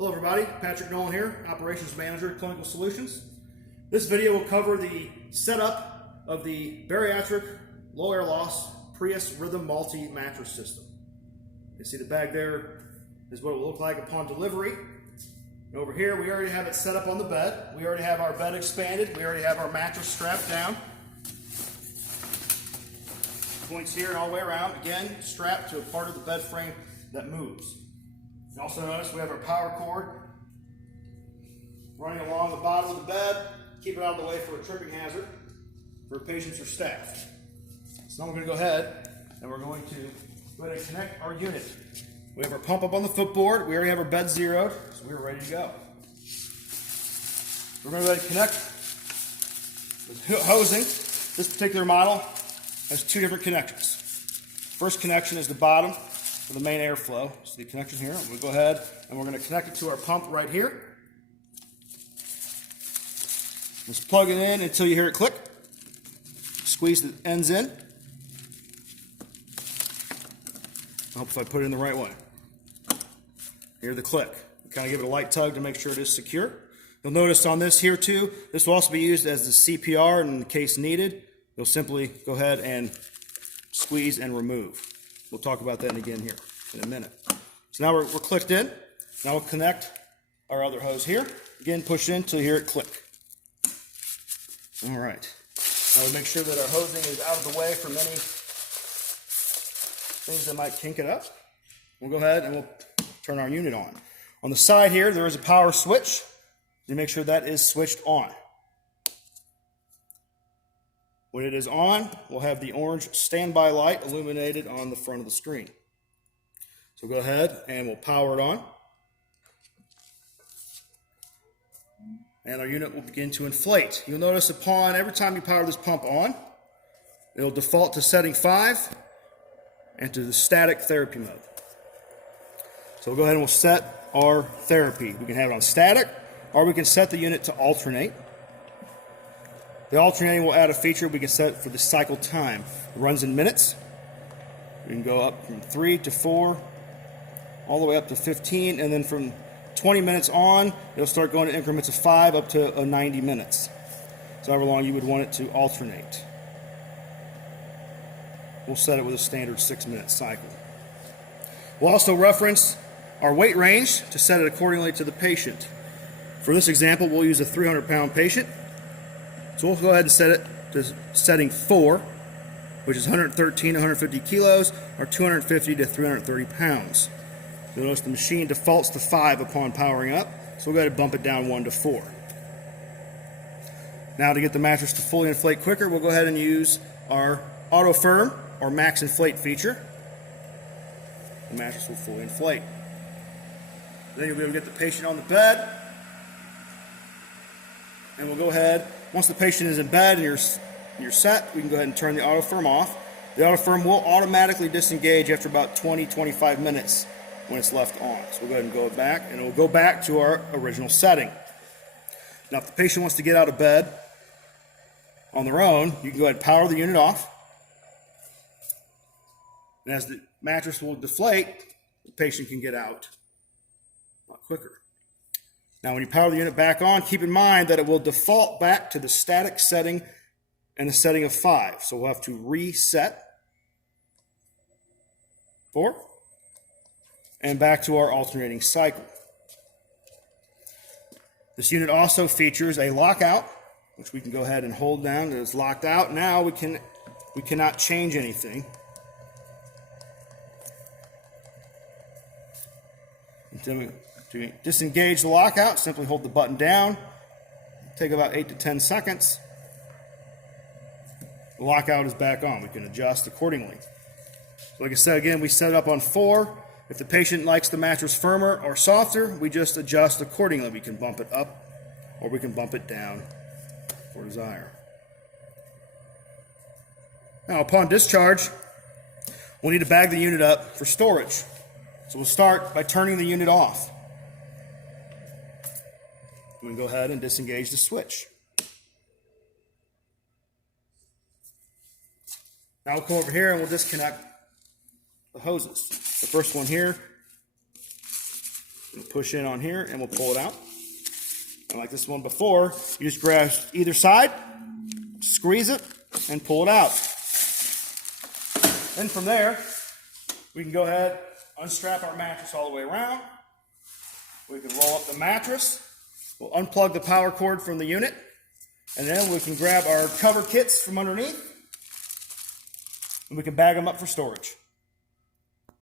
Hello everybody, Patrick Nolan here, Operations Manager at Clinical Solutions. This video will cover the setup of the bariatric low air loss Prius Rhythm Multi Mattress System. You see the bag there is what it will look like upon delivery. And over here we already have it set up on the bed. We already have our bed expanded. We already have our mattress strapped down. Points here and all the way around, again strapped to a part of the bed frame that moves. You also notice we have our power cord running along the bottom of the bed, keep it out of the way for a tripping hazard for patients or staff. So now we're going to go ahead and we're going to go ahead and connect our unit. We have our pump up on the footboard. We already have our bed zeroed, so we're ready to go. We're going to go ahead and connect the hosing. This particular model has two different connections. First connection is the bottom for the main airflow. So the connection here, we'll go ahead and we're going to connect it to our pump right here. Just plug it in until you hear it click. Squeeze the ends in. I hope if I put it in the right way. Hear the click. Kind of give it a light tug to make sure it is secure. You'll notice on this here too, this will also be used as the CPR in case needed. You'll simply go ahead and squeeze and remove. We'll talk about that again here in a minute. So now we're clicked in. Now we'll connect our other hose here. Again, push in until you hear it click. All right. Now we'll make sure that our hosing is out of the way from any things that might kink it up. We'll go ahead and we'll turn our unit on. On the side here, there is a power switch. You make sure that is switched on. When it is on, we'll have the orange standby light illuminated on the front of the screen. So go ahead and we'll power it on. And our unit will begin to inflate. You'll notice every time you power this pump on, it'll default to setting 5 and to the static therapy mode. So we'll go ahead and we'll set our therapy. We can have it on static, or we can set the unit to alternate. The alternating will add a feature we can set for the cycle time. It runs in minutes. We can go up from 3 to 4, all the way up to 15, and then from 20 minutes on, it'll start going in increments of 5 up to 90 minutes. So however long you would want it to alternate. We'll set it with a standard 6-minute cycle. We'll also reference our weight range to set it accordingly to the patient. For this example, we'll use a 300-pound patient. So we'll go ahead and set it to setting 4, which is 113 to 150 kilos, or 250 to 330 pounds. You'll notice the machine defaults to 5 upon powering up, so we'll go ahead and bump it down 1 to 4. Now to get the mattress to fully inflate quicker, we'll go ahead and use our Auto Firm or Max Inflate feature. The mattress will fully inflate. Then you'll be able to get the patient on the bed, and we'll go ahead. Once the patient is in bed and you're set, we can go ahead and turn the Auto Firm off. The Auto Firm will automatically disengage after about 20-25 minutes when it's left on. So we'll go ahead and go back, and it will go back to our original setting. Now if the patient wants to get out of bed on their own, you can go ahead and power the unit off. And as the mattress will deflate, the patient can get out a lot quicker. Now when you power the unit back on, keep in mind that it will default back to the static setting and the setting of 5. So we'll have to reset 4 and back to our alternating cycle. This unit also features a lockout, which we can go ahead and hold down. It's locked out. Now we cannot change anything. To disengage the lockout, simply hold the button down. Take about 8 to 10 seconds. The lockout is back on. We can adjust accordingly. So like I said, again, we set it up on 4. If the patient likes the mattress firmer or softer, we just adjust accordingly. We can bump it up or we can bump it down for desire. Now, upon discharge, we'll need to bag the unit up for storage. So we'll start by turning the unit off. We can go ahead and disengage the switch. Now we'll come over here and we'll disconnect the hoses. The first one here We'll push in on here and we'll pull it out. And like this one before, you just grab either side, squeeze it, and pull it out. Then from there, we can go ahead, unstrap our mattress all the way around. We can roll up the mattress. We'll unplug the power cord from the unit. And then we can grab our cover kits from underneath. And we can bag them up for storage.